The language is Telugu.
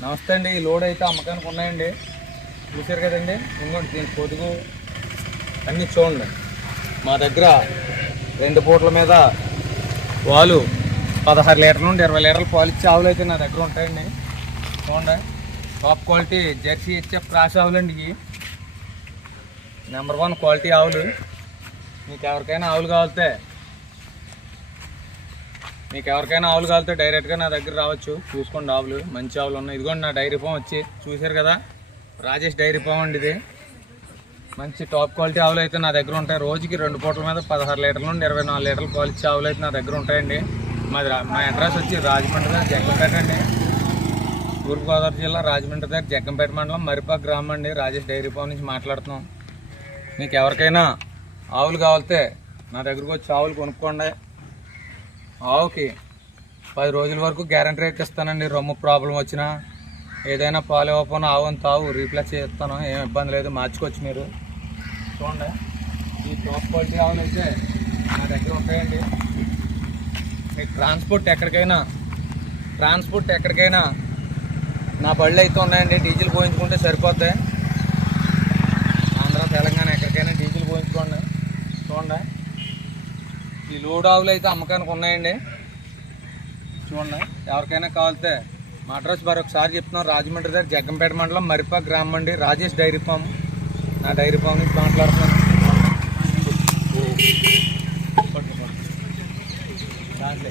నమస్తే అండి ఈ లోడ్ అయితే అమ్మకానికి ఉన్నాయండి. చూసారు కదండి? ఇంకోటి దీని పొదుగు అన్నీ చూడండి. మా దగ్గర రెండు పూట్ల మీద పాలు పదహారు లీటర్ల నుండి ఇరవై లీటర్ల పాలు ఇచ్చే ఆవులు అయితే నా దగ్గర ఉంటాయండి. చూడండి. టాప్ క్వాలిటీ జెర్సీ ఇచ్చే క్రాస్ ఆవులండి ఇవి. నెంబర్ వన్ క్వాలిటీ ఆవులు. మీకు ఎవరికైనా ఆవులు కావాలితే మీకు ఎవరికైనా ఆవులు కావాలితే డైరెక్ట్గా నా దగ్గర రావచ్చు. చూసుకోండి ఆవులు. మంచి ఆవులు ఉన్నాయి. ఇదిగోండి నా డైరీ ఫామ్ వచ్చి చూశారు కదా? రాజేష్ డైరీ ఫామ్ అండి ఇది. మంచి టాప్ క్వాలిటీ ఆవులు అయితే నా దగ్గర ఉంటాయి. రోజుకి రెండు పూటల మీద పదహారు లీటర్ల నుండి ఇరవై నాలుగు లీటర్ల క్వాలిటీ ఆవులు అయితే నా దగ్గర ఉంటాయండి. మాది మా అడ్రస్ వచ్చి రాజమండ్రి దగ్గర జగ్గంపేట అండి. తూర్పుగోదావరి జిల్లా రాజమండ్రి దగ్గర జగ్గంపేట మండలం మరిపాక్ గ్రామం అండి. రాజేష్ డైరీ ఫామ్ నుంచి మాట్లాడుతున్నాం. మీకు ఎవరికైనా ఆవులు కావాలితే నా దగ్గరకు వచ్చి ఆవులు కొనుక్కోండి. ఆవుకి పది రోజుల వరకు గ్యారంటీ రేట్ ఇస్తానండి. రొమ్ము ప్రాబ్లం వచ్చినా ఏదైనా పాలు ఇవ్వకపోయినా ఆవు అంత ఆవు. రీప్లేస్ చేస్తాను. ఏం ఇబ్బంది లేదు. మార్చుకోవచ్చు మీరు. చూడండి. ఈ టాప్ క్వాలిటీ ఆవులు అయితే నా దగ్గర ఉంటాయండి. మీకు ట్రాన్స్పోర్ట్ ఎక్కడికైనా ట్రాన్స్పోర్ట్ ఎక్కడికైనా నా బళ్ళు అయితే ఉన్నాయండి. డీజిల్ పోయించుకుంటే సరిపోద్ది ఆంధ్ర తెలంగాణ ఎక్కడికైనా డీజిల్ పోయించుకోండి చూడండి ఈ లోడ్ ఆవులు అయితే అమ్మకానికి ఉన్నాయండి. చూడండి ఎవరికైనా కావాలితే మా అడ్రస్ మరొకసారి చెప్తున్నాం. రాజమండ్రి దగ్గర జగ్గంపేట మండలం మరిపా గ్రామం అండి. Rajesh dairy farm. నా డైరీ ఫామ్ నుంచి మాట్లాడుతున్నాను. దాంట్లో